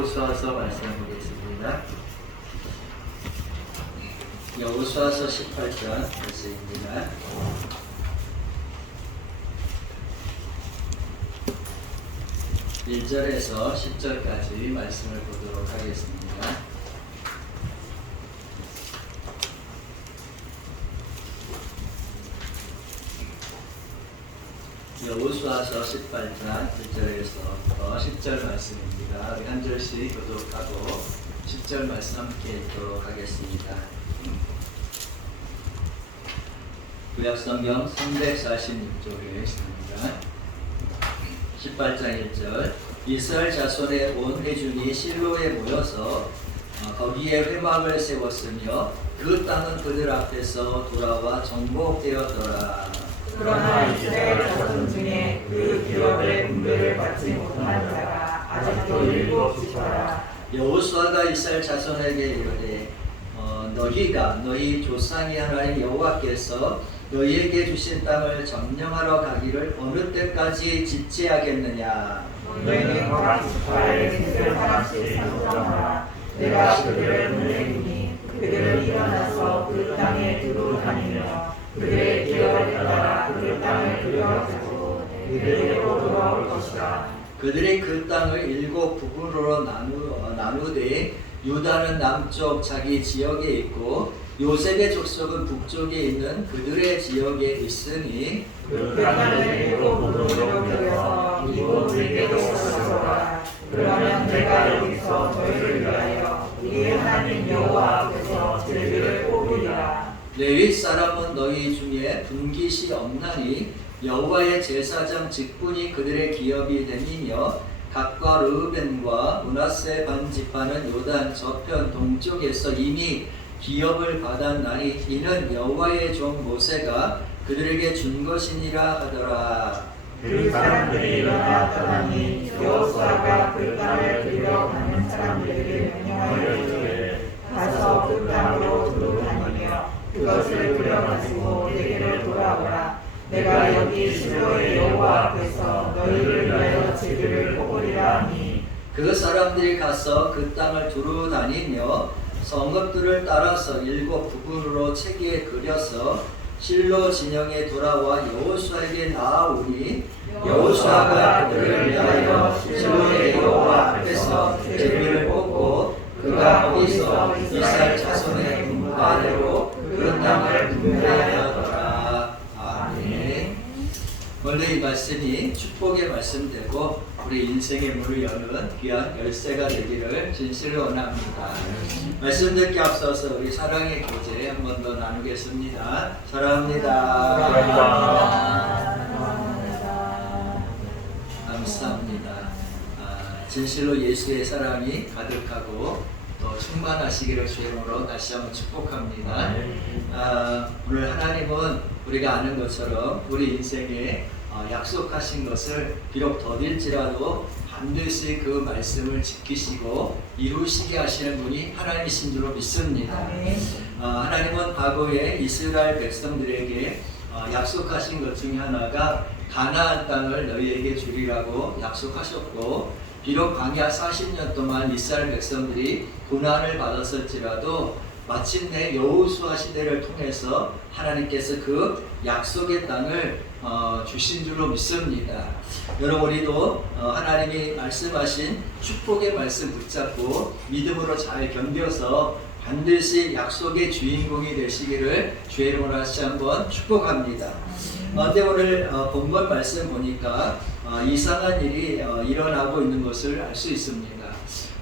여호수아서 말씀 보겠습니다. 여호수아서 18장 말씀입니다. (1절에서) (10절까지) 말씀을 보도록 하겠습니다. 여호수아서 18장 1절에서 10절 말씀입니다. 우리 한 절씩 교독하고 10절 말씀 함께 읽도록 하겠습니다. 구약성경 346쪽에 있습니다. 18장 1절 이스라엘 자손의 온 회중이 실로에 모여서 거기에 회막을 세웠으며 그 땅은 그들 앞에서 돌아와 정복되었더라. 그러나 이스라엘 자손 중에 그 기업의 분배를 받지 못한 자가 아직도 7지파라. 여호수아가 이스라엘 자손에게 이르되 너희가 너희 조상의 하나님 여호와께서 너희에게 주신 땅을 점령하러 가기를 어느 때까지 지체하겠느냐. 너희는 각 지파의 깃을 하나씩 선정하라. 내가 그들을 보내리니 그들은 일어나서 그 땅에 두루 다니며 그들의 기업에 따라 그 땅을 들여가지고 그들에게로 돌아올 것이다. 그들이 그 땅을 7 부분으로 나누되 유다는 남쪽 자기 지역에 있고 요셉의 족속은 북쪽에 있는 그들의 지역에 있으니 그 땅을 7 부분으로 나누어서 이곳 우리에게도 가져오라. 그러면 내가 여기서 너희를 위하여 우리 하나님 여호와 앞에서 제비를 뽑으리라. 레위 사람은 너희 중에 분깃이 없나니 여호와의 제사장 직분이 그들의 기업이 됨이며 각과 르우벤과 므낫세 반 지파는 요단 저편 동쪽에서 이미 기업을 받았나니 이는 여호와의 종 모세가 그들에게 준 것이니라 하더라. 그 사람들이 일어나 떠나니 여호수아가 그 땅을 들여가는 사람들에게 명령하여 이르되 가서 그 땅으로 두루 다니며 그것을 들여가지고 내게로 돌아오라. 내가 여기 실로의 여호와 앞에서 너희를 위하여 제비를 뽑으리라 하니 그 사람들이 가서 그 땅을 두루 다니며 성읍들을 따라서 7 부분으로 체기에 그려서 실로 진영에 돌아와 여호수아에게 나아오니 여호수아가 그들을 위하여 실로의 여호와 앞에서 제비를 뽑고 그가 거기서 이스라엘 자손의 분파대로 그 땅을 분배하였더라. 아멘. 원래 이 말씀이 축복의 말씀되고 우리 인생의 문을 여는 귀한 열쇠가 되기를 진실로 원합니다. 말씀 듣기 앞서서 우리 사랑의 교제 한 번 더 나누겠습니다. 사랑합니다. 감사합니다. 진실로 예수의 사랑이 가득하고 또 충만하시기를 주의 이름으로 다시 한번 축복합니다. 오늘 하나님은 우리가 아는 것처럼 우리 인생에 약속하신 것을 비록 더딜지라도 반드시 그 말씀을 지키시고 이루시게 하시는 분이 하나님이신 줄로 믿습니다. 하나님은 과거에 이스라엘 백성들에게 약속하신 것 중에 하나가 가나안 땅을 너희에게 주리라고 약속하셨고 비록 광야 40년 동안 이스라엘 백성들이 고난을 받았을지라도 마침내 여호수아 시대를 통해서 하나님께서 그 약속의 땅을 주신 줄로 믿습니다. 여러분 우리도 하나님이 말씀하신 축복의 말씀 붙잡고 믿음으로 잘 견뎌서 반드시 약속의 주인공이 되시기를 주의 이름으로 다시 한번 축복합니다. 근데 오늘 본문 말씀 보니까 이상한 일이 일어나고 있는 것을 알 수 있습니다.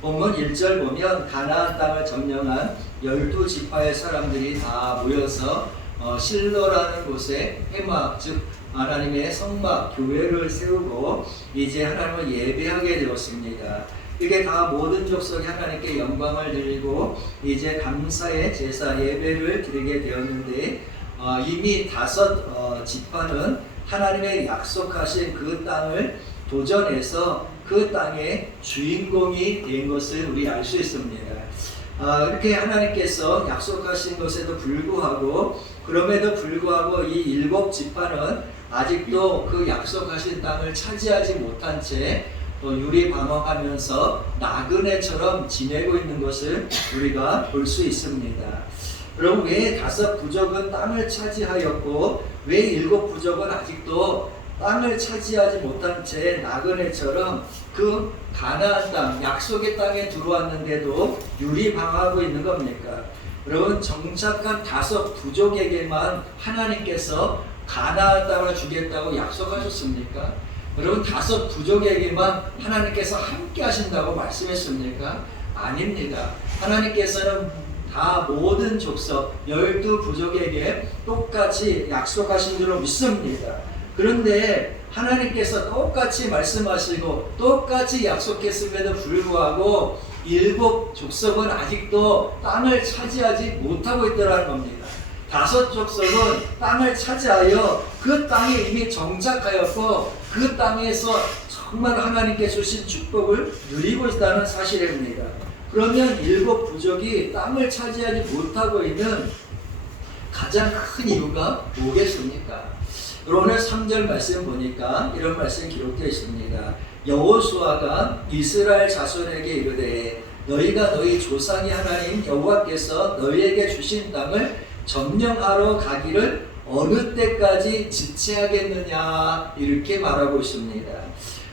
본문 1절 보면 가나안 땅을 점령한 12지파의 사람들이 다 모여서 실로라는 곳에 회막 즉 하나님의 성막 교회를 세우고 이제 하나님을 예배하게 되었습니다. 이게 다 모든 족속이 하나님께 영광을 드리고 이제 감사의 제사 예배를 드리게 되었는데 이미 5 지파는 하나님의 약속하신 그 땅을 도전해서 그 땅의 주인공이 된 것을 우리 알 수 있습니다. 이렇게 하나님께서 약속하신 것에도 불구하고 그럼에도 불구하고 이 7 지파는 아직도 그 약속하신 땅을 차지하지 못한 채 또 유리방어하면서 나그네처럼 지내고 있는 것을 우리가 볼 수 있습니다. 그럼 왜 5 부족은 땅을 차지하였고 왜 7 부족은 아직도 땅을 차지하지 못한 채 나그네처럼 그 가나안 땅, 약속의 땅에 들어왔는데도 유리방어하고 있는 겁니까? 여러분, 정착한 5 부족에게만 하나님께서 가나안 땅을 주겠다고 약속하셨습니까? 여러분, 5 부족에게만 하나님께서 함께 하신다고 말씀했습니까? 아닙니다. 하나님께서는 다 모든 족속 12 부족에게 똑같이 약속하신 줄로 믿습니다. 그런데 하나님께서 똑같이 말씀하시고 똑같이 약속했음에도 불구하고 7 족속은 아직도 땅을 차지하지 못하고 있더라는 겁니다. 5 족속은 땅을 차지하여 그 땅에 이미 정착하였고 그 땅에서 정말 하나님께 주신 축복을 누리고 있다는 사실입니다. 그러면 7 부족이 땅을 차지하지 못하고 있는 가장 큰 이유가 뭐겠습니까? 오늘 3절 말씀 보니까 이런 말씀 기록되어 있습니다. 여호수아가 이스라엘 자손에게 이르되 너희가 너희 조상의 하나님 여호와께서 너희에게 주신 땅을 점령하러 가기를 어느 때까지 지체하겠느냐 이렇게 말하고 있습니다.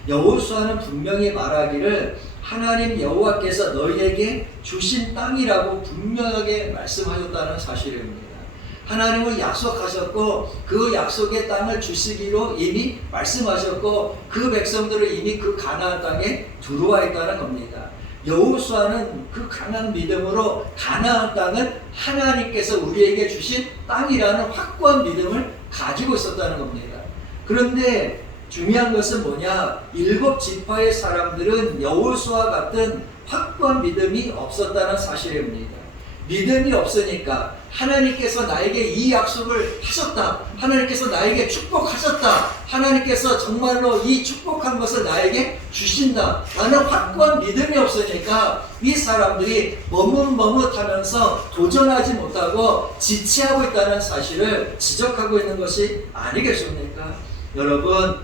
여호수아는 분명히 말하기를 하나님 여호와께서 너희에게 주신 땅이라고 분명하게 말씀하셨다는 사실입니다. 하나님은 약속하셨고 그 약속의 땅을 주시기로 이미 말씀하셨고 그 백성들은 이미 그 가나안 땅에 들어와 있다는 겁니다. 여호수아는 그 강한 믿음으로 가나안 땅은 하나님께서 우리에게 주신 땅이라는 확고한 믿음을 가지고 있었다는 겁니다. 그런데 중요한 것은 뭐냐? 7 지파의 사람들은 여호수아 같은 확고한 믿음이 없었다는 사실입니다. 믿음이 없으니까 하나님께서 나에게 이 약속을 하셨다. 하나님께서 나에게 축복하셨다. 하나님께서 정말로 이 축복한 것을 나에게 주신다. 라는 확고한 믿음이 없으니까 이 사람들이 머뭇머뭇하면서 도전하지 못하고 지체하고 있다는 사실을 지적하고 있는 것이 아니겠습니까? 여러분,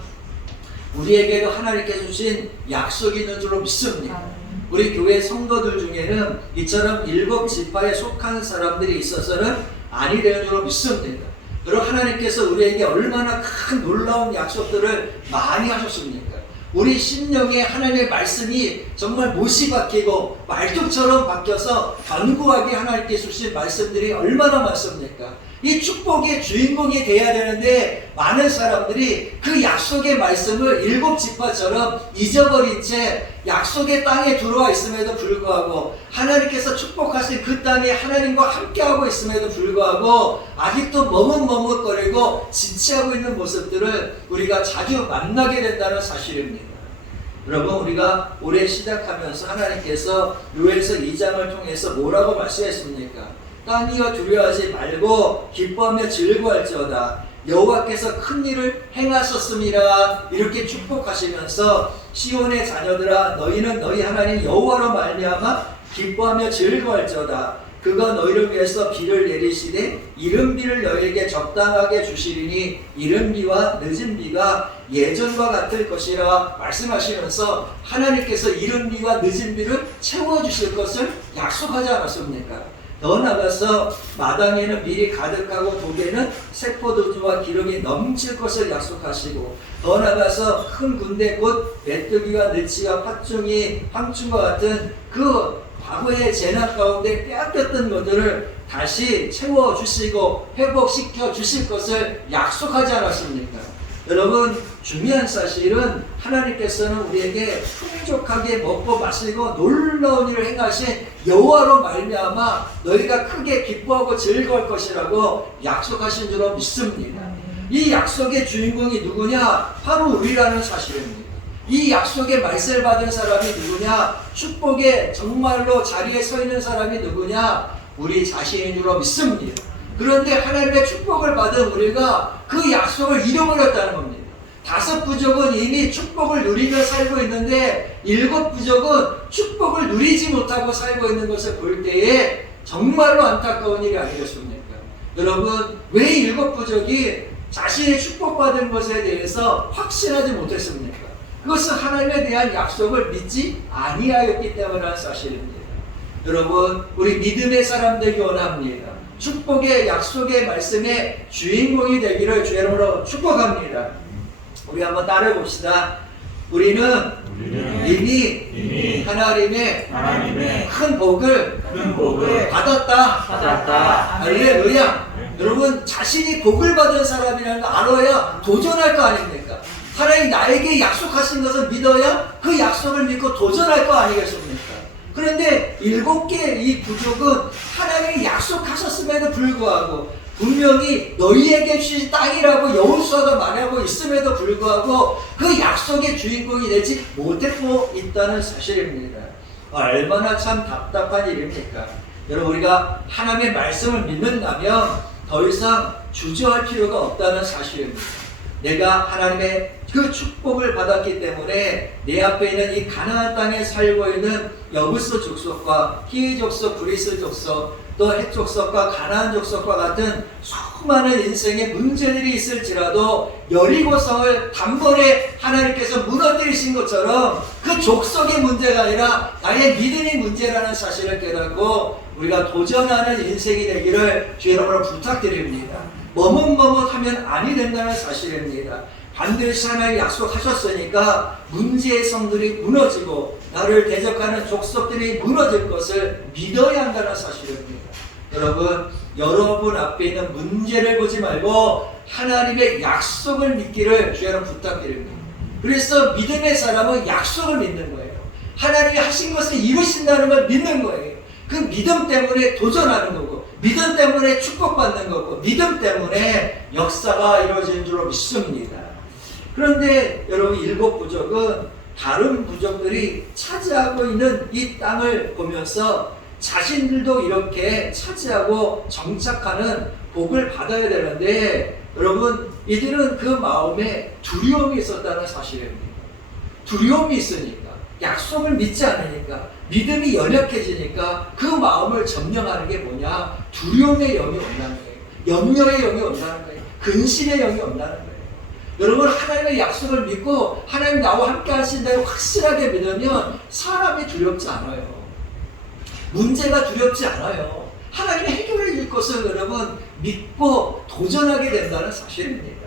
우리에게도 하나님께서 주신 약속이 있는 줄로 믿습니다. 우리 교회 성도들 중에는 이처럼 7 지파에 속한 사람들이 있어서는 아니 되는 줄로 믿습니다. 여러분, 하나님께서 우리에게 얼마나 큰 놀라운 약속들을 많이 하셨습니까? 우리 심령에 하나님의 말씀이 정말 못이 박히고 말뚝처럼 박혀서 견고하게 하나님께 주신 말씀들이 얼마나 많습니까? 이 축복의 주인공이 돼야 되는데 많은 사람들이 그 약속의 말씀을 7 지파처럼 잊어버린 채 약속의 땅에 들어와 있음에도 불구하고 하나님께서 축복하신 그 땅에 하나님과 함께하고 있음에도 불구하고 아직도 머뭇머뭇거리고 지체하고 있는 모습들을 우리가 자주 만나게 된다는 사실입니다. 여러분, 우리가 올해 시작하면서 하나님께서 요엘서 2장을 통해서 뭐라고 말씀했습니까? 땅이여 두려워하지 말고 기뻐하며 즐거워할지어다. 여호와께서 큰 일을 행하셨음이라 이렇게 축복하시면서 시온의 자녀들아 너희는 너희 하나님 여호와로 말미암아 기뻐하며 즐거워할지어다. 그가 너희를 위해서 비를 내리시되 이른 비를 너희에게 적당하게 주시리니 이른 비와 늦은 비가 예전과 같을 것이라 말씀하시면서 하나님께서 이른 비와 늦은 비를 채워주실 것을 약속하지 않았습니까? 더 나가서 마당에는 밀이 가득하고 독에는 세포도주와 기름이 넘칠 것을 약속하시고 더 나가서 큰 군대 곧 메뚜기와 느치와 팥종이 황충과 같은 그 과거의 재난 가운데 빼앗겼던 것들을 다시 채워주시고 회복시켜 주실 것을 약속하지 않았습니까? 여러분, 중요한 사실은 하나님께서는 우리에게 풍족하게 먹고 마시고 놀라운 일을 행하신 여호와로 말미암아 너희가 크게 기뻐하고 즐거울 것이라고 약속하신 줄로 믿습니다. 이 약속의 주인공이 누구냐? 바로 우리라는 사실입니다. 이 약속의 말씀을 받은 사람이 누구냐? 축복의 정말로 자리에 서 있는 사람이 누구냐? 우리 자신인 줄로 믿습니다. 그런데 하나님의 축복을 받은 우리가 그 약속을 잃어버렸다는 겁니다. 5 부족은 이미 축복을 누리며 살고 있는데 7 부족은 축복을 누리지 못하고 살고 있는 것을 볼 때에 정말로 안타까운 일이 아니겠습니까? 여러분, 왜 7 부족이 자신의 축복받은 것에 대해서 확신하지 못했습니까? 그것은 하나님에 대한 약속을 믿지 아니하였기 때문이라는 사실입니다. 여러분, 우리 믿음의 사람 되기 원합니다. 축복의 약속의 말씀의 주인공이 되기를 주의 이름으로 축복합니다. 우리 한번 따라해 봅시다. 우리는 이미 하나님의 큰 복을 받았다. 할렐루야. 여러분, 자신이 복을 받은 사람이라는 거 알아야 도전할 거 아닙니까? 하나님 나에게 약속하신 것을 믿어야 그 약속을 믿고 도전할 거 아니겠습니까? 그런데 7개의 이 부족은 하나님이 약속하셨음에도 불구하고 분명히 너희에게 주신 땅이라고 여호수아가 말하고 있음에도 불구하고 그 약속의 주인공이 되지 못했고 있다는 사실입니다. 얼마나 참 답답한 일입니까? 여러분, 우리가 하나님의 말씀을 믿는다면 더 이상 주저할 필요가 없다는 사실입니다. 내가 하나님의 그 축복을 받았기 때문에 내 앞에 있는 이 가나안 땅에 살고 있는 여부스 족속과 히위 족속, 브리스 족속, 또 헷 족속과 가나안 족속과 같은 수많은 인생의 문제들이 있을지라도 여리고성을 단번에 하나님께서 무너뜨리신 것처럼 그 족속의 문제가 아니라 나의 믿음의 문제라는 사실을 깨닫고 우리가 도전하는 인생이 되기를 주의 이름으로 부탁드립니다. 머뭇머뭇하면 아니 된다는 사실입니다. 반드시 하나님 약속하셨으니까 문제의 성들이 무너지고 나를 대적하는 족속들이 무너질 것을 믿어야 한다는 사실입니다. 여러분 앞에 있는 문제를 보지 말고 하나님의 약속을 믿기를 주의 이름으로 부탁드립니다. 그래서 믿음의 사람은 약속을 믿는 거예요. 하나님이 하신 것을 이루신다는 걸 믿는 거예요. 그 믿음 때문에 도전하는 거고, 믿음 때문에 축복받는 거고, 믿음 때문에 역사가 이루어지는 줄로 믿습니다. 그런데 여러분, 7 부족은 다른 부족들이 차지하고 있는 이 땅을 보면서 자신들도 이렇게 차지하고 정착하는 복을 받아야 되는데, 여러분, 이들은 그 마음에 두려움이 있었다는 사실입니다. 두려움이 있으니까, 약속을 믿지 않으니까, 믿음이 연약해지니까 그 마음을 점령하는 게 뭐냐? 두려움의 영이 온다는 거예요. 염려의 영이 온다는 거예요. 근심의 영이 온다는 거예요. 여러분, 하나님의 약속을 믿고 하나님 나와 함께 하신다고 확실하게 믿으면 사람이 두렵지 않아요. 문제가 두렵지 않아요. 하나님이 해결해 줄 것을 여러분 믿고 도전하게 된다는 사실입니다.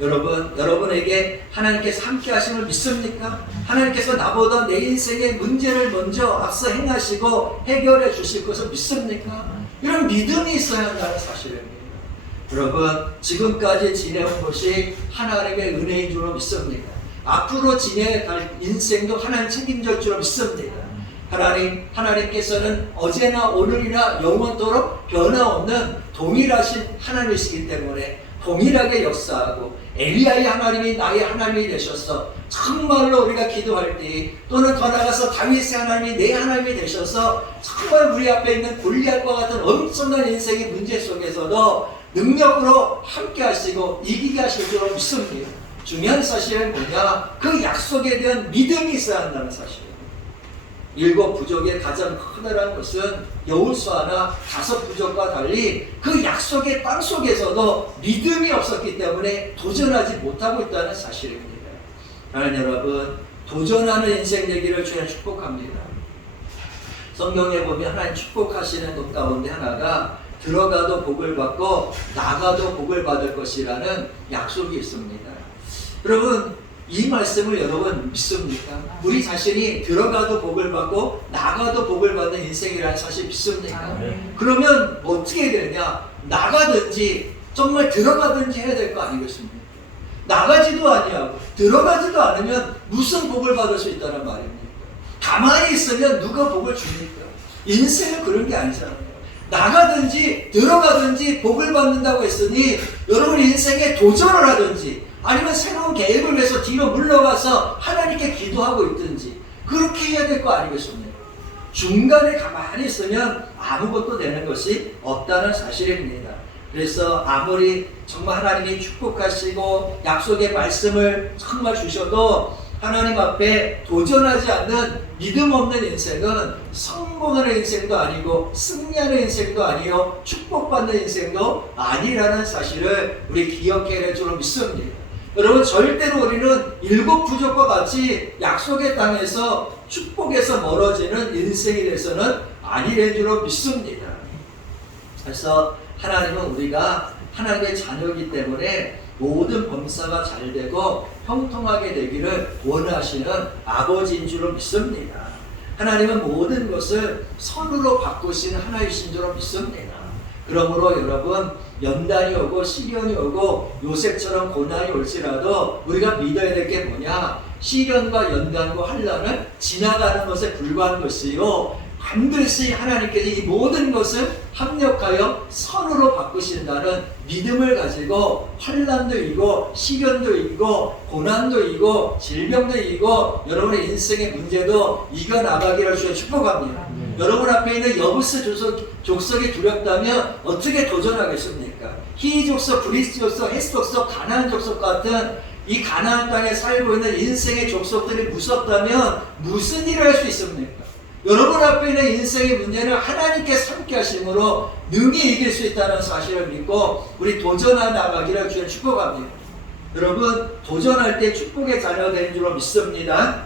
여러분에게 하나님께서 함께 하심을 믿습니까? 하나님께서 나보다 내 인생의 문제를 먼저 앞서 행하시고 해결해 주실 것을 믿습니까? 이런 믿음이 있어야 한다는 사실입니다. 여러분, 지금까지 지내온 것이 하나님의 은혜인 줄로 믿습니다. 앞으로 지내갈 인생도 하나님 책임질 줄로 믿습니다. 하나님께서는 어제나 오늘이나 영원토록 변화없는 동일하신 하나님이시기 때문에 동일하게 역사하고, 엘리야의 하나님이 나의 하나님이 되셔서 정말로 우리가 기도할 때, 또는 더 나아가서 다윗의 하나님이 내 하나님이 되셔서 정말 우리 앞에 있는 골리앗과 같은 엄청난 인생의 문제 속에서도 능력으로 함께 하시고 이기게 하실 줄로 믿습니다. 중요한 사실은 뭐냐? 그 약속에 대한 믿음이 있어야 한다는 사실입니다. 7 부족의 가장 커다란 것은 여호수아나 5 부족과 달리 그 약속의 땅 속에서도 믿음이 없었기 때문에 도전하지 못하고 있다는 사실입니다. 하나님 여러분, 도전하는 인생 되기를 주여 축복합니다. 성경에 보면 하나님 축복하시는 것 가운데 하나가 들어가도 복을 받고 나가도 복을 받을 것이라는 약속이 있습니다. 여러분, 이 말씀을 여러분 믿습니까? 우리 자신이 들어가도 복을 받고 나가도 복을 받는 인생이라는 사실 믿습니까? 그러면 어떻게 되냐? 나가든지 정말 들어가든지 해야 될 거 아니겠습니까? 나가지도 아니하고 들어가지도 않으면 무슨 복을 받을 수 있다는 말입니까? 가만히 있으면 누가 복을 줍니까? 인생은 그런 게 아니잖아요. 나가든지 들어가든지 복을 받는다고 했으니 여러분 인생에 도전을 하든지 아니면 새로운 계획을 위해서 뒤로 물러가서 하나님께 기도하고 있든지 그렇게 해야 될 거 아니겠습니까? 중간에 가만히 있으면 아무것도 되는 것이 없다는 사실입니다. 그래서 아무리 정말 하나님이 축복하시고 약속의 말씀을 정말 주셔도 하나님 앞에 도전하지 않는 믿음 없는 인생은 성공하는 인생도 아니고 승리하는 인생도 아니요 축복받는 인생도 아니라는 사실을 우리 기억해야 될 줄로 믿습니다. 여러분 절대로 우리는 7 부족과 같이 약속의 땅에서 축복에서 멀어지는 인생이 돼서는 아니될 줄로 믿습니다. 그래서 하나님은 우리가 하나님의 자녀이기 때문에 모든 범사가 잘 되고 형통하게 되기를 원하시는 아버지인 줄로 믿습니다. 하나님은 모든 것을 선으로 바꾸시는 하나이신 줄로 믿습니다. 그러므로 여러분 연단이 오고 시련이 오고 요셉처럼 고난이 올지라도 우리가 믿어야 될 게 뭐냐? 시련과 연단과 환난은 지나가는 것에 불과한 것이요 반드시 하나님께서 이 모든 것을 합력하여 선으로 바꾸신다는 믿음을 가지고 환난도 이기고 시련도 이기고 고난도 이기고 질병도 이기고 여러분의 인생의 문제도 이겨나가기를 주여 축복합니다. 여러분 앞에 있는 여부스 족속이 두렵다면 어떻게 도전하겠습니까? 히위 족속, 브리스 족속, 헷 족속, 가나안 족속 같은 이 가나안 땅에 살고 있는 인생의 족속들이 무섭다면 무슨 일을 할 수 있습니까? 여러분 앞에 있는 인생의 문제는 하나님께서 함께 하심으로 능히 이길 수 있다는 사실을 믿고 우리 도전해 나가기를 주여 축복합니다. 여러분 도전할 때 축복의 자녀가 되는 줄로 믿습니다.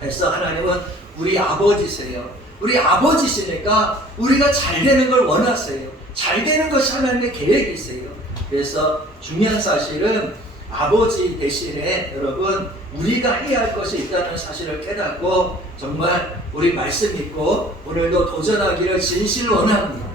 그래서 하나님은 우리 아버지세요. 우리 아버지시니까 우리가 잘 되는 걸 원하세요. 잘 되는 것이 하나님의 계획이세요. 그래서 중요한 사실은 아버지 대신에 여러분 우리가 해야 할 것이 있다는 사실을 깨닫고 정말 우리 말씀 믿고 오늘도 도전하기를 진실로 원합니다.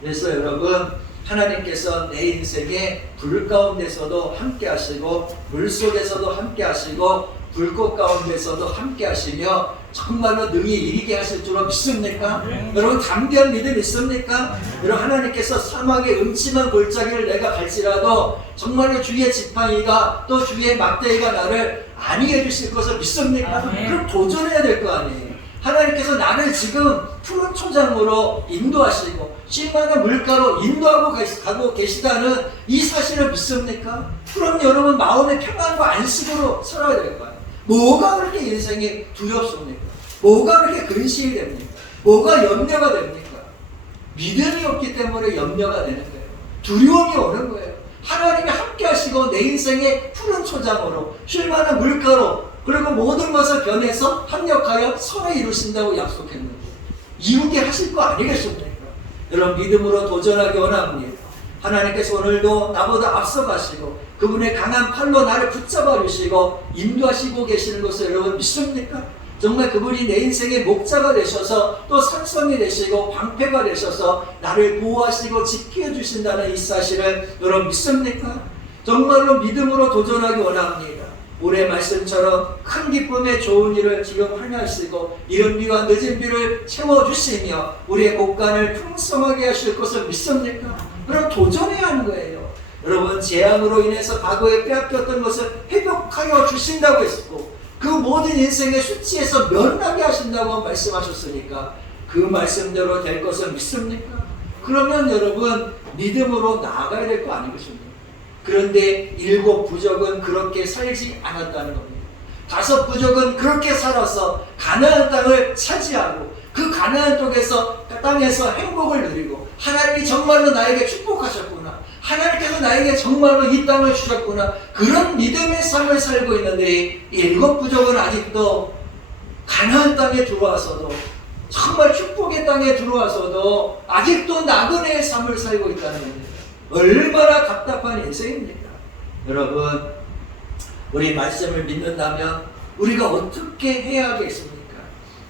그래서 여러분 하나님께서 내 인생에 불 가운데서도 함께 하시고 물 속에서도 함께 하시고 불꽃 가운데서도 함께 하시며 정말로 능히 이기게 하실 줄로 믿습니까? 여러분 담대한 믿음 있습니까? 여러분 하나님께서 사막의 음침한 골짜기를 내가 갈지라도 정말로 주의 지팡이가 또 주의 막대기가 나를 안위해 주실 것을 믿습니까? 그럼 도전해야 될 거 아니에요. 하나님께서 나를 지금 푸른 초장으로 인도하시고 쉴만한 물가로 인도하고 가고 계시다는 이 사실을 믿습니까? 그럼 여러분 마음의 평안과 안식으로 살아야 될 거 아니에요. 뭐가 그렇게 인생이 두렵습니까? 뭐가 그렇게 근심이 됩니까? 뭐가 염려가 됩니까? 믿음이 없기 때문에 염려가 되는 거예요. 두려움이 오는 거예요. 하나님이 함께 하시고 내 인생의 푸른 초장으로 쉴만한 물가로 그리고 모든 것을 변해서 합력하여 선을 이루신다고 약속했는데 이루게 하실 거 아니겠습니까? 여러분 믿음으로 도전하기 원합니다. 하나님께서 오늘도 나보다 앞서가시고 그분의 강한 팔로 나를 붙잡아 주시고 인도하시고 계시는 것을 여러분 믿습니까? 정말 그분이 내 인생의 목자가 되셔서 또 산성이 되시고 방패가 되셔서 나를 보호하시고 지켜주신다는 이 사실을 여러분 믿습니까? 정말로 믿음으로 도전하기 원합니다. 올해 말씀처럼 큰 기쁨의 좋은 일을 지금 행하시고 이른 비와 늦은 비를 채워주시며 우리의 곳간을 풍성하게 하실 것을 믿습니까? 그럼 도전해야 하는 거예요. 여러분 재앙으로 인해서 과거에 빼앗겼던 것을 회복하여 주신다고 했고 그 모든 인생의 수치에서 면하게 하신다고 말씀하셨으니까 그 말씀대로 될 것을 믿습니까? 그러면 여러분 믿음으로 나아가야 될 거 아니겠습니까? 그런데 7 부족은 그렇게 살지 않았다는 겁니다. 5 부족은 그렇게 살아서 가나안 땅을 차지하고 그 가나안 땅에서 행복을 누리고 하나님이 정말로 나에게 축복하셨구나. 하나님께서 나에게 정말로 이 땅을 주셨구나. 그런 믿음의 삶을 살고 있는데 7 부족은 아직도 가나안 땅에 들어와서도 정말 축복의 땅에 들어와서도 아직도 나그네의 삶을 살고 있다는 겁니다. 얼마나 답답한 인생입니까? 여러분 우리 말씀을 믿는다면 우리가 어떻게 해야 하겠습니까?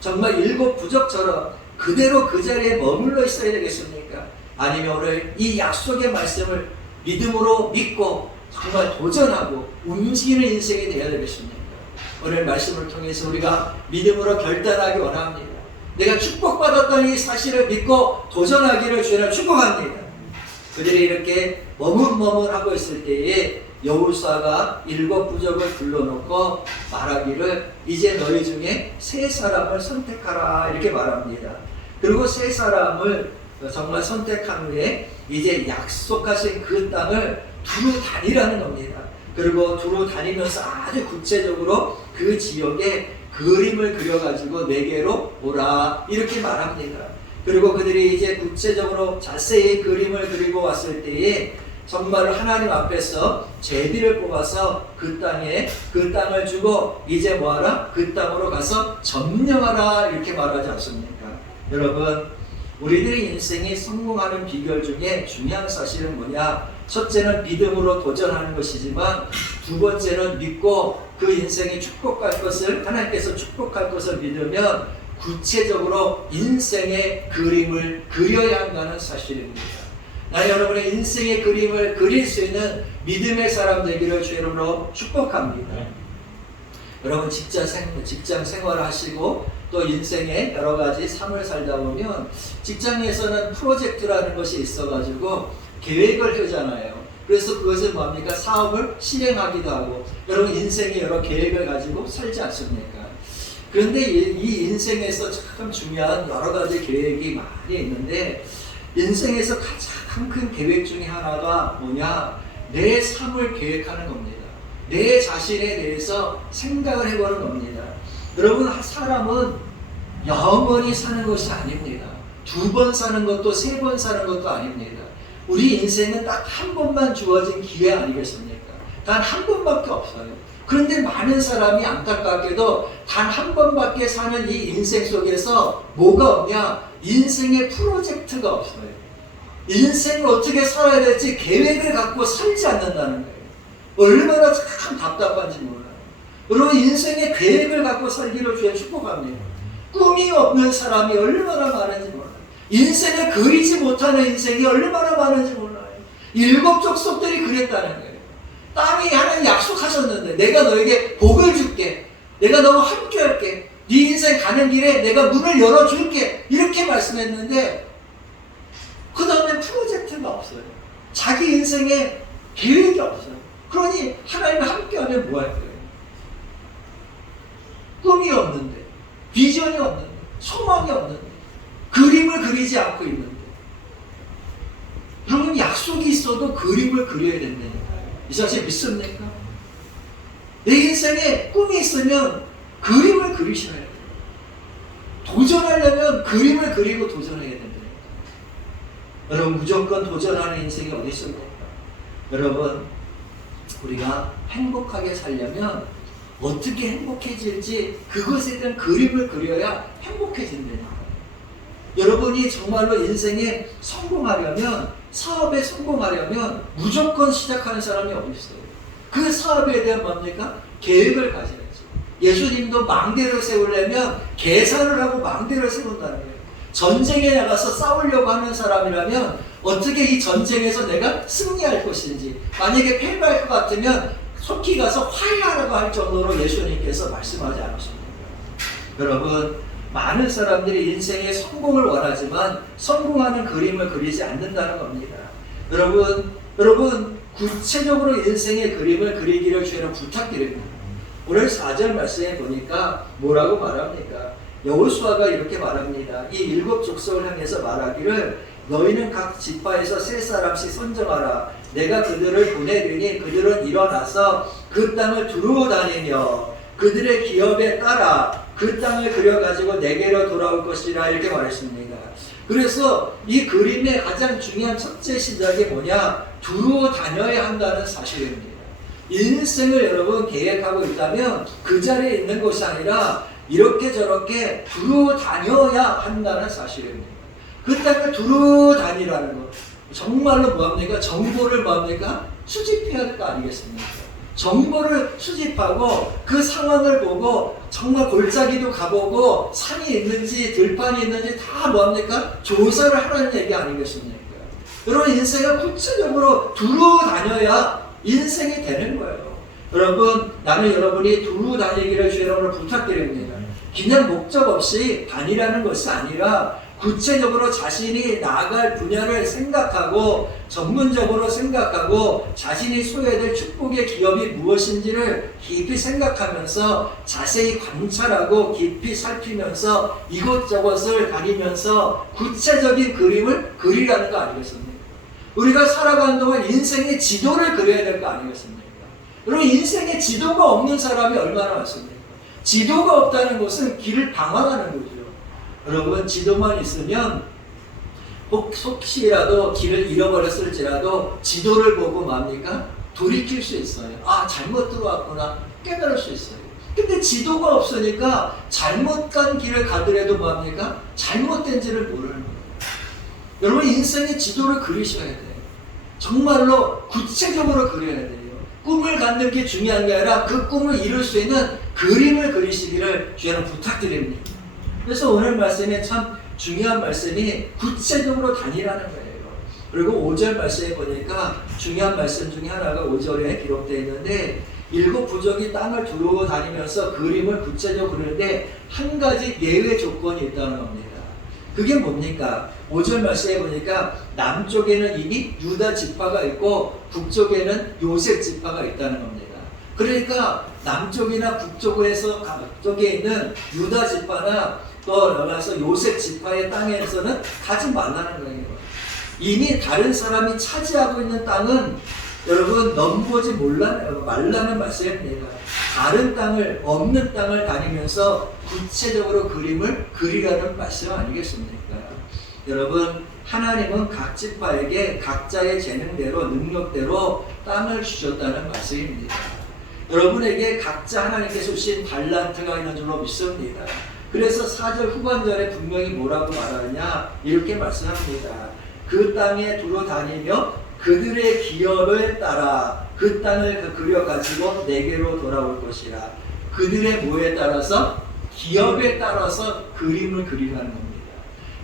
정말 7 부족처럼 그대로 그 자리에 머물러 있어야 되겠습니까? 아니면 오늘 이 약속의 말씀을 믿음으로 믿고 정말 도전하고 움직이는 인생이 되어야 되겠습니까? 오늘 말씀을 통해서 우리가 믿음으로 결단하기 원합니다. 내가 축복받았다는 이 사실을 믿고 도전하기를 주님 축복합니다. 그들이 이렇게 머뭇머뭇하고 있을 때에 여호수아가 7 부족을 불러놓고 말하기를 이제 너희 중에 3 사람을 선택하라 이렇게 말합니다. 그리고 3 사람을 정말 선택한 후에 이제 약속하신 그 땅을 두루 다니라는 겁니다. 그리고 두루 다니면서 아주 구체적으로 그 지역에 그림을 그려가지고 내게로 오라 이렇게 말합니다. 그리고 그들이 이제 구체적으로 자세히 그림을 그리고 왔을 때에 정말로 하나님 앞에서 제비를 뽑아서 그 땅을 주고 이제 뭐하라? 그 땅으로 가서 점령하라 이렇게 말하지 않습니까? 여러분, 우리들의 인생이 성공하는 비결 중에 중요한 사실은 뭐냐? 첫째는 믿음으로 도전하는 것이지만 두 번째는 믿고 그 인생이 축복할 것을, 하나님께서 축복할 것을 믿으면 구체적으로 인생의 그림을 그려야 한다는 사실입니다. 나 여러분의 인생의 그림을 그릴 수 있는 믿음의 사람 되기를 주의 이름으로 축복합니다. 여러분 직장 생활을 하시고 또 인생의 여러 가지 삶을 살다 보면 직장에서는 프로젝트라는 것이 있어가지고 계획을 하잖아요. 그래서 그것은 뭡니까? 사업을 실행하기도 하고 여러분 인생에 여러 계획을 가지고 살지 않습니까? 그런데 이 인생에서 참 중요한 여러 가지 계획이 많이 있는데 인생에서 가장 큰 계획 중에 하나가 뭐냐? 내 삶을 계획하는 겁니다. 내 자신에 대해서 생각을 해보는 겁니다. 여러분, 사람은 영원히 사는 것이 아닙니다. 2번 사는 것도 3번 사는 것도 아닙니다. 우리 인생은 딱 한 번만 주어진 기회 아니겠습니까? 단 한 번밖에 없어요. 그런데 많은 사람이 안타깝게도 단 한 번밖에 사는 이 인생 속에서 뭐가 없냐? 인생의 프로젝트가 없어요. 인생을 어떻게 살아야 될지 계획을 갖고 살지 않는다는 거예요. 얼마나 참 답답한지 몰라요. 여러분 인생의 계획을 갖고 살기를 주여 축복합니다. 꿈이 없는 사람이 얼마나 많은지 몰라요. 인생을 그리지 못하는 인생이 얼마나 많은지 몰라요. 7 족속들이 그랬다는 거예요. 땅이 하나님 약속하셨는데 내가 너에게 복을 줄게. 내가 너와 함께 할게. 네 인생 가는 길에 내가 문을 열어줄게. 이렇게 말씀했는데 그 다음에 프로젝트가 없어요. 자기 인생에 계획이 없어요. 그러니 하나님과 함께하면 뭐 할 거예요? 꿈이 없는데, 비전이 없는데, 소망이 없는데, 그림을 그리지 않고 있는데 여러분 약속이 있어도 그림을 그려야 된다니까요. 이 사실 믿습니까? 내 인생에 꿈이 있으면 그림을 그리셔야 돼요. 도전하려면 그림을 그리고 도전해야 된다니까요. 여러분 무조건 도전하는 인생이 어디 있습니까? 여러분 우리가 행복하게 살려면 어떻게 행복해질지 그것에 대한 그림을 그려야 행복해진다니까요. 여러분이 정말로 인생에 성공하려면 사업에 성공하려면 무조건 시작하는 사람이 어디 있어요? 그 사업에 대한 뭡니까? 계획을 가져야죠. 예수님도 망대를 세우려면 계산을 하고 망대를 세운다는 거예요. 전쟁에 나가서 싸우려고 하는 사람이라면 어떻게 이 전쟁에서 내가 승리할 것인지, 만약에 패배할 것 같으면 속히 가서 화해하라고 할 정도로 예수님께서 말씀하지 않으십니까? 여러분 많은 사람들이 인생의 성공을 원하지만 성공하는 그림을 그리지 않는다는 겁니다. 여러분 구체적으로 인생의 그림을 그리기를 주의로 부탁드립니다. 오늘 4절 말씀에 보니까 뭐라고 말합니까? 여호수아가 이렇게 말합니다. 이 7 족속을 향해서 말하기를 너희는 각 지파에서 3사람씩 선정하라. 내가 그들을 보내리니 그들은 일어나서 그 땅을 두루 다니며 그들의 기업에 따라 그 땅을 그려가지고 내게로 돌아올 것이라 이렇게 말했습니다. 그래서 이 그림의 가장 중요한 첫째 시작이 뭐냐? 두루 다녀야 한다는 사실입니다. 인생을 여러분 계획하고 있다면 그 자리에 있는 것이 아니라 이렇게 저렇게 두루 다녀야 한다는 사실입니다. 그 땅을 두루 다니라는 것. 정말로 뭐합니까? 정보를 뭐합니까? 수집해야 할 거 아니겠습니까? 정보를 수집하고 그 상황을 보고 정말 골짜기도 가보고 산이 있는지 들판이 있는지 다 뭐합니까? 조사를 하라는 얘기 아니겠습니까? 여러분 인생을 구체적으로 두루 다녀야 인생이 되는 거예요. 여러분 나는 여러분이 두루 다니기를 주의 이름으로 부탁드립니다. 그냥 목적 없이 다니라는 것이 아니라 구체적으로 자신이 나아갈 분야를 생각하고 전문적으로 생각하고 자신이 소유해야 될 축복의 기업이 무엇인지를 깊이 생각하면서 자세히 관찰하고 깊이 살피면서 이것저것을 다니면서 구체적인 그림을 그리라는 거 아니겠습니까? 우리가 살아가는 동안 인생의 지도를 그려야 될 거 아니겠습니까? 여러분 인생의 지도가 없는 사람이 얼마나 많습니까? 지도가 없다는 것은 길을 방황하는 거죠. 여러분 지도만 있으면 혹시라도 길을 잃어버렸을지라도 지도를 보고 뭡니까? 돌이킬 수 있어요. 아, 잘못 들어왔구나 깨달을 수 있어요. 근데 지도가 없으니까 잘못 간 길을 가더라도 뭡니까? 잘못된지를 모르는 거예요. 여러분 인생의 지도를 그리셔야 돼요. 정말로 구체적으로 그려야 돼요. 꿈을 갖는 게 중요한 게 아니라 그 꿈을 이룰 수 있는 그림을 그리시기를 주여는 부탁드립니다. 그래서 오늘 말씀에 참 중요한 말씀이 구체적으로 다니라는 거예요. 그리고 5절 말씀에 보니까 중요한 말씀 중에 하나가 5절에 기록되어 있는데 7 부족이 땅을 두루 다니면서 그림을 구체적으로 그리는데 한 가지 예외 조건이 있다는 겁니다. 그게 뭡니까? 5절 말씀에 보니까 남쪽에는 이미 유다 지파가 있고 북쪽에는 요셉 지파가 있다는 겁니다. 그러니까 남쪽이나 북쪽에 있는 유다 지파나 또 나가서 요셉 지파의 땅에서는 가지 말라는 거예요. 이미 다른 사람이 차지하고 있는 땅은 여러분 넘보지 말라는 말씀입니다. 다른 땅을 없는 땅을 다니면서 구체적으로 그림을 그리라는 말씀 아니겠습니까? 여러분 하나님은 각 지파에게 각자의 재능대로 능력대로 땅을 주셨다는 말씀입니다. 여러분에게 각자 하나님께서 주신 달란트가 있는 줄로 믿습니다. 그래서 4절 후반절에 분명히 뭐라고 말하느냐 이렇게 말씀합니다. 그 땅에 두루 다니며 그들의 기업을 따라 그 땅을 그려가지고 내게로 돌아올 것이라. 그들의 뭐에 따라서? 기업에 따라서 그림을 그리라는 겁니다.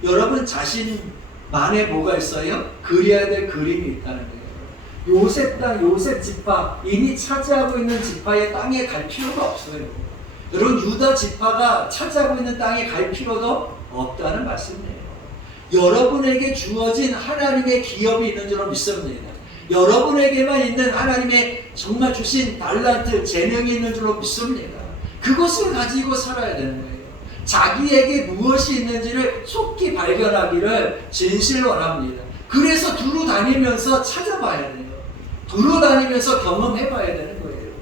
여러분 자신만의 뭐가 있어요? 그려야 될 그림이 있다는 거예요. 요셉 땅, 요셉 지파, 이미 차지하고 있는 지파의 땅에 갈 필요가 없어요. 여러분 유다 지파가 차지하고 있는 땅에 갈 필요도 없다는 말씀이에요. 여러분에게 주어진 하나님의 기업이 있는 줄로 믿습니다. 여러분에게만 있는 하나님의 정말 주신 달란트, 재능이 있는 줄로 믿습니다. 그것을 가지고 살아야 되는 거예요. 자기에게 무엇이 있는지를 속히 발견하기를 진실로 원합니다. 그래서 두루 다니면서 찾아봐야 돼요. 두루 다니면서 경험해봐야 되는 거예요.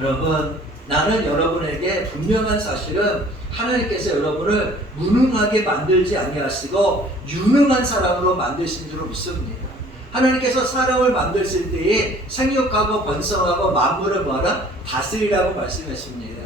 여러분 나는 여러분에게 분명한 사실은 하나님께서 여러분을 무능하게 만들지 아니하시고 유능한 사람으로 만드신 줄로 믿습니다. 하나님께서 사람을 만드실 때에 생육하고 번성하고 만물을 뭐하라? 다스리라고 말씀했습니다.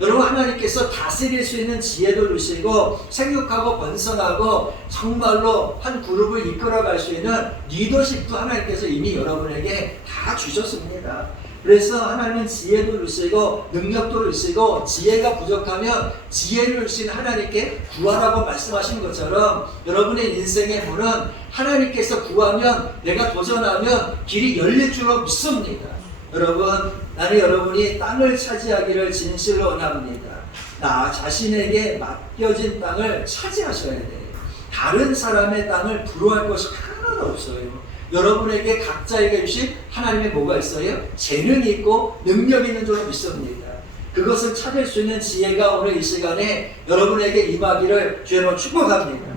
여러분 하나님께서 다스릴 수 있는 지혜도 주시고 생육하고 번성하고 정말로 한 그룹을 이끌어갈 수 있는 리더십도 하나님께서 이미 여러분에게 다 주셨습니다. 그래서 하나님은 지혜도 주시고 능력도 주시고 지혜가 부족하면 지혜를 주신 하나님께 구하라고 말씀하신 것처럼 여러분의 인생의 문은 하나님께서 구하면 내가 도전하면 길이 열릴 줄로 믿습니다. 여러분 나는 여러분이 땅을 차지하기를 진실로 원합니다. 나 자신에게 맡겨진 땅을 차지하셔야 돼요. 다른 사람의 땅을 부러워할 것이 하나도 없어요. 여러분에게 각자에게 주신 하나님의 뭐가 있어요? 재능이 있고 능력이 있는 줄로 믿습니다. 그것을 찾을 수 있는 지혜가 오늘 이 시간에 여러분에게 임하기를 주님으로 축복합니다.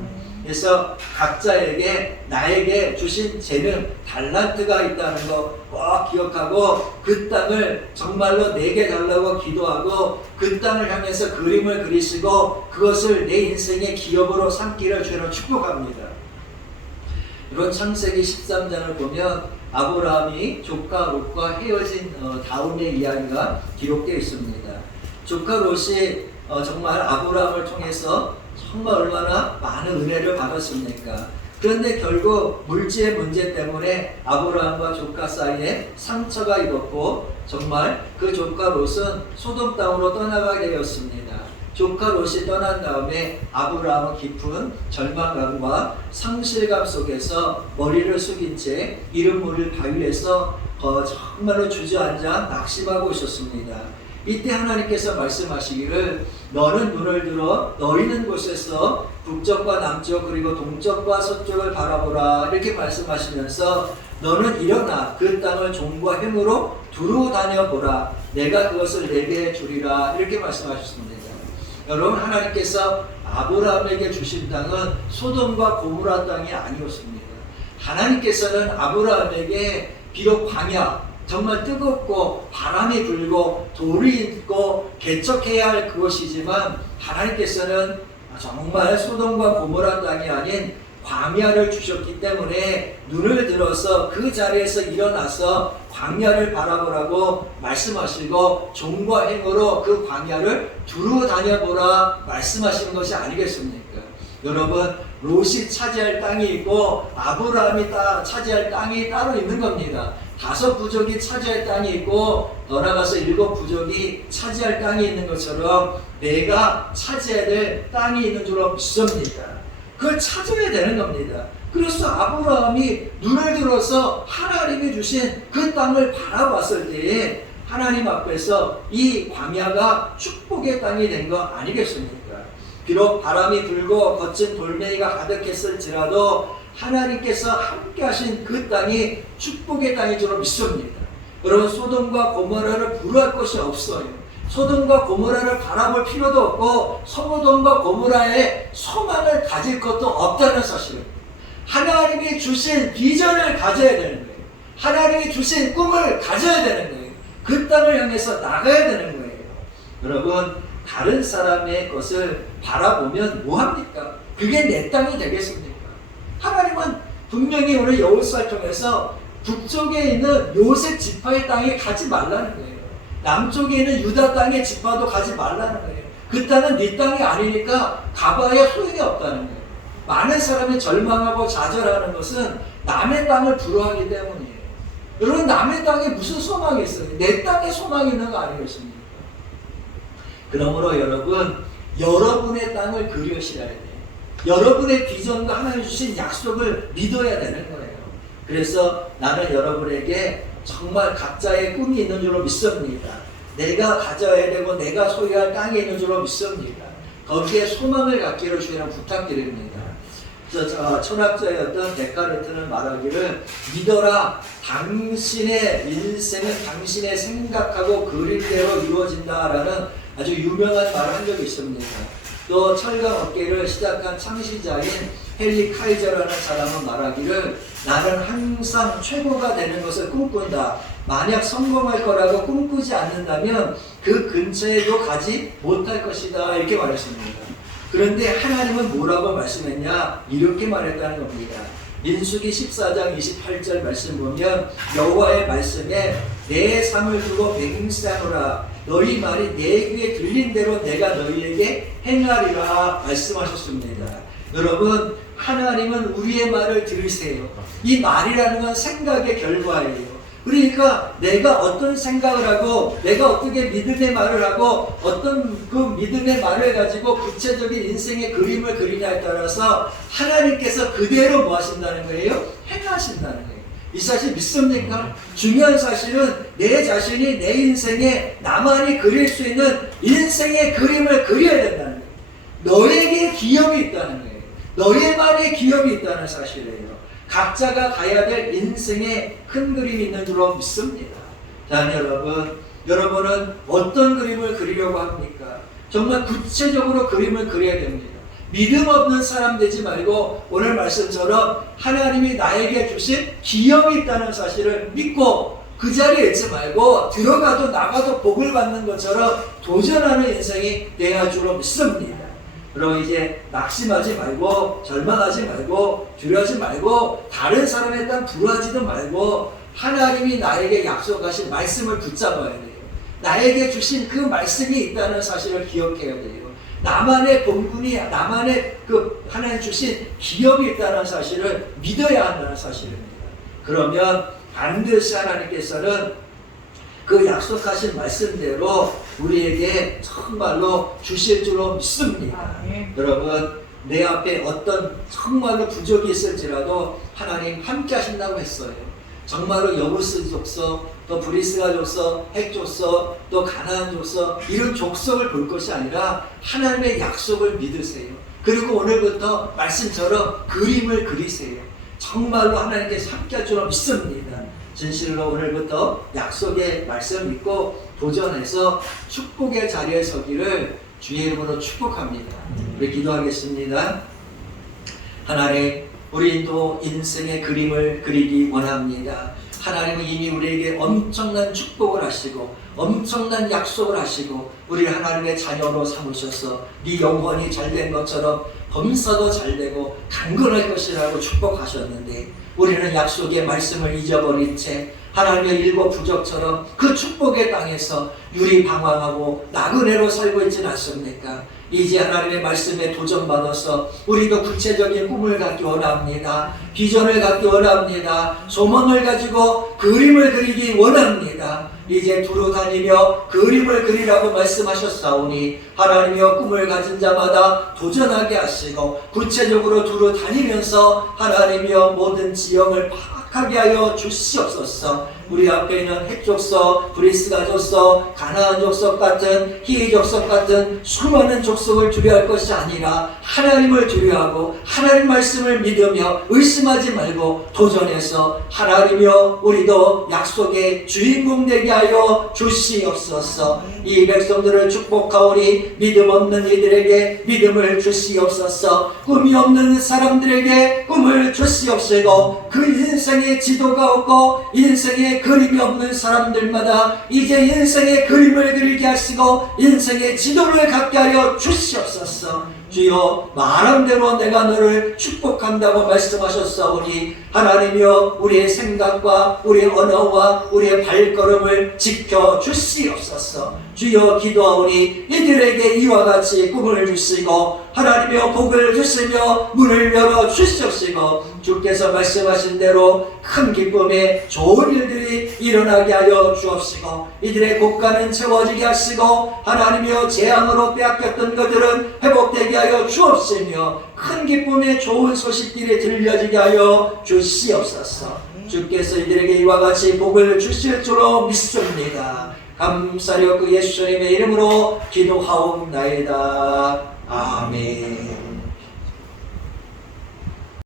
그래서 각자에게 나에게 주신 재능, 달란트가 있다는 거 꼭 기억하고 그 땅을 정말로 내게 달라고 기도하고 그 땅을 향해서 그림을 그리시고 그것을 내 인생의 기업으로 삼기를 주님으로 축복합니다. 이런 창세기 13장을 보면 아브라함이 조카 롯과 헤어진 다음의 이야기가 기록되어 있습니다. 조카 롯이 정말 아브라함을 통해서 정말 얼마나 많은 은혜를 받았습니까? 그런데 결국 물질의 문제 때문에 아브라함과 조카 사이에 상처가 일었고 정말 그 조카 롯은 소돔 땅으로 떠나가게 되었습니다. 조카 롯이 떠난 다음에 아브라함은 깊은 절망감과 상실감 속에서 머리를 숙인 채 이른 물을 바위에서 정말로 주저앉아 낙심하고 있었습니다. 이때 하나님께서 말씀하시기를 너는 눈을 들어 너희는 곳에서 북쪽과 남쪽 그리고 동쪽과 서쪽을 바라보라 이렇게 말씀하시면서 너는 일어나 그 땅을 종과 힘으로 두루 다녀보라 내가 그것을 내게 주리라 이렇게 말씀하셨습니다. 여러분 하나님께서 아브라함에게 주신 땅은 소돔과 고모라 땅이 아니었습니다. 하나님께서는 아브라함에게 비록 광야 정말 뜨겁고 바람이 불고 돌이 있고 개척해야 할 그것이지만 하나님께서는 정말 소돔과 고모라 땅이 아닌 광야를 주셨기 때문에 눈을 들어서 그 자리에서 일어나서 광야를 바라보라고 말씀하시고 종과 행으로 그 광야를 두루 다녀보라 말씀하시는 것이 아니겠습니까? 여러분, 롯이 차지할 땅이 있고 아브라함이 차지할 땅이 따로 있는 겁니다. 5 부족이 차지할 땅이 있고 더 나아가서 7 부족이 차지할 땅이 있는 것처럼 내가 차지해야 될 땅이 있는 줄로 믿습니다. 그걸 찾아야 되는 겁니다. 그래서 아브라함이 눈을 들어서 하나님이 주신 그 땅을 바라봤을 때에 하나님 앞에서 이 광야가 축복의 땅이 된 거 아니겠습니까? 비록 바람이 불고 거친 돌멩이가 가득했을지라도 하나님께서 함께 하신 그 땅이 축복의 땅인 줄로 믿습니다. 여러분, 소돔과 고모라를 부러워할 것이 없어요. 소돔과 고모라를 바라볼 필요도 없고 소돔과 고모라의 소망을 가질 것도 없다는 사실입니다. 하나님이 주신 비전을 가져야 되는 거예요. 하나님이 주신 꿈을 가져야 되는 거예요. 그 땅을 향해서 나가야 되는 거예요. 여러분, 다른 사람의 것을 바라보면 뭐합니까? 그게 내 땅이 되겠습니까? 하나님은 분명히 오늘 여호수아를 통해서 북쪽에 있는 요셉 지파의 땅에 가지 말라는 거예요. 남쪽에 있는 유다 땅의 지파도 가지 말라는 거예요. 그 땅은 네 땅이 아니니까 가봐야 소용이 없다는 거예요. 많은 사람이 절망하고 좌절하는 것은 남의 땅을 부러워하기 때문이에요. 여러분, 남의 땅에 무슨 소망이 있어요? 내 땅에 소망이 있는 거 아니겠습니까? 그러므로 여러분, 여러분의 땅을 그려셔야 돼요. 여러분의 비전과 하나님 주신 약속을 믿어야 되는 거예요. 그래서 나는 여러분에게 정말 각자의 꿈이 있는 줄로 믿습니다. 내가 가져야 되고 내가 소유할 땅이 있는 줄로 믿습니다. 거기에 소망을 갖기를 주님 부탁드립니다. 철학자였던 데카르트는 말하기를 믿어라, 당신의 인생은 당신의 생각하고 그릴 대로 이루어진다라는 아주 유명한 말을 한 적이 있습니다. 또 철강 업계를 시작한 창시자인 헨리 카이저라는 사람은 말하기를 나는 항상 최고가 되는 것을 꿈꾼다. 만약 성공할 거라고 꿈꾸지 않는다면 그 근처에도 가지 못할 것이다. 이렇게 말했습니다. 그런데 하나님은 뭐라고 말씀했냐? 이렇게 말했다는 겁니다. 민수기 14장 28절 말씀 보면 여호와의 말씀에 내 삶을 두고 맹세하노라. 너희 말이 내 귀에 들린 대로 내가 너희에게 행하리라 말씀하셨습니다. 여러분, 하나님은 우리의 말을 들으세요. 이 말이라는 건 생각의 결과예요. 그러니까 내가 어떤 생각을 하고 내가 어떻게 믿음의 말을 하고 어떤 그 믿음의 말을 가지고 구체적인 인생의 그림을 그리냐에 따라서 하나님께서 그대로 뭐 하신다는 거예요? 행하신다는 거예요. 이 사실 믿습니까? 중요한 사실은 내 자신이 내 인생에 나만이 그릴 수 있는 인생의 그림을 그려야 된다는 거예요. 너에게 기업이 있다는 거예요. 너의만의 기업이 있다는 사실이에요. 각자가 가야 될 인생의 큰 그림이 있는 줄로 믿습니다. 자, 여러분은 어떤 그림을 그리려고 합니까? 정말 구체적으로 그림을 그려야 됩니다. 믿음 없는 사람 되지 말고 오늘 말씀처럼 하나님이 나에게 주신 기업이 있다는 사실을 믿고 그 자리에 있지 말고 들어가도 나가도 복을 받는 것처럼 도전하는 인생이 되어야 줄로 믿습니다. 그럼 이제 낙심하지 말고 절망하지 말고 두려워하지 말고 다른 사람에 대한 불화하지도 말고 하나님이 나에게 약속하신 말씀을 붙잡아야 돼요. 나에게 주신 그 말씀이 있다는 사실을 기억해야 돼요. 나만의 본분이 나만의 그 하나님 주신 기업이 있다는 사실을 믿어야 한다는 사실입니다. 그러면 반드시 하나님께서는 그 약속하신 말씀대로 우리에게 정말로 주실 줄로 믿습니다. 여러분, 내 앞에 어떤 정말로 부족이 있을지라도 하나님 함께 하신다고 했어요. 정말로 여부스 족속, 또 브리스가 족속, 핵 족속, 또 가나안 족속 이런 족속을 볼 것이 아니라 하나님의 약속을 믿으세요. 그리고 오늘부터 말씀처럼 그림을 그리세요. 정말로 하나님께서 함께 할 줄로 믿습니다. 진실로 오늘부터 약속의 말씀 믿고 도전해서 축복의 자리에 서기를 주의 이름으로 축복합니다. 우리 기도하겠습니다. 하나님, 우리도 인생의 그림을 그리기 원합니다. 하나님은 이미 우리에게 엄청난 축복을 하시고 엄청난 약속을 하시고 우리를 하나님의 자녀로 삼으셔서 네 영혼이 잘된 것처럼 범사도 잘 되고 강건할 것이라고 축복하셨는데 우리는 약속의 말씀을 잊어버린 채 하나님의 일곱 부족처럼 그 축복의 땅에서 유리방황하고 나그네로 살고 있지는 않습니까? 이제 하나님의 말씀에 도전받아서 우리도 구체적인 꿈을 갖기 원합니다. 비전을 갖기 원합니다. 소망을 가지고 그림을 그리기 원합니다. 이제 두루 다니며 그림을 그리라고 말씀하셨사오니 하나님이여 꿈을 가진 자마다 도전하게 하시고 구체적으로 두루 다니면서 하나님이여 모든 지형을 파악하게 하여 주시옵소서. 우리 앞에 있는 핵족속, 브리스가 족속, 가나안 족속 같은 히위 족속 같은 수많은 족속을 두려워할 것이 아니라 하나님을 두려워하고 하나님 말씀을 믿으며 의심하지 말고 도전해서 하나님이여 우리도 약속의 주인공 되게 하여 주시옵소서. 이 백성들을 축복하오니 믿음 없는 이들에게 믿음을 주시옵소서. 꿈이 없는 사람들에게 꿈을 주시옵시고 그 인생의 지도가 없고 인생의 그림이 없는 사람들마다 이제 인생의 그림을 그리게 하시고 인생의 지도를 갖게 하여 주시옵소서. 주여 말한 대로 내가 너를 축복한다고 말씀하셨사오니 하나님이여 우리의 생각과 우리의 언어와 우리의 발걸음을 지켜 주시옵소서. 주여 기도하오니 이들에게 이와 같이 꿈을 주시고 하나님이여 복을 주시며 문을 열어 주시옵시고 주께서 말씀하신 대로 큰 기쁨에 좋은 일들이 일어나게 하여 주옵시고 이들의 곡간은 채워지게 하시고 하나님이여 재앙으로 빼앗겼던 것들은 회복되게 하여 주옵시며 큰 기쁨에 좋은 소식들이 들려지게 하여 주시옵소서. 주께서 이들에게 이와 같이 복을 주실 줄로 믿습니다. 감사려 그 예수님의 이름으로 기도하옵나이다. 아멘.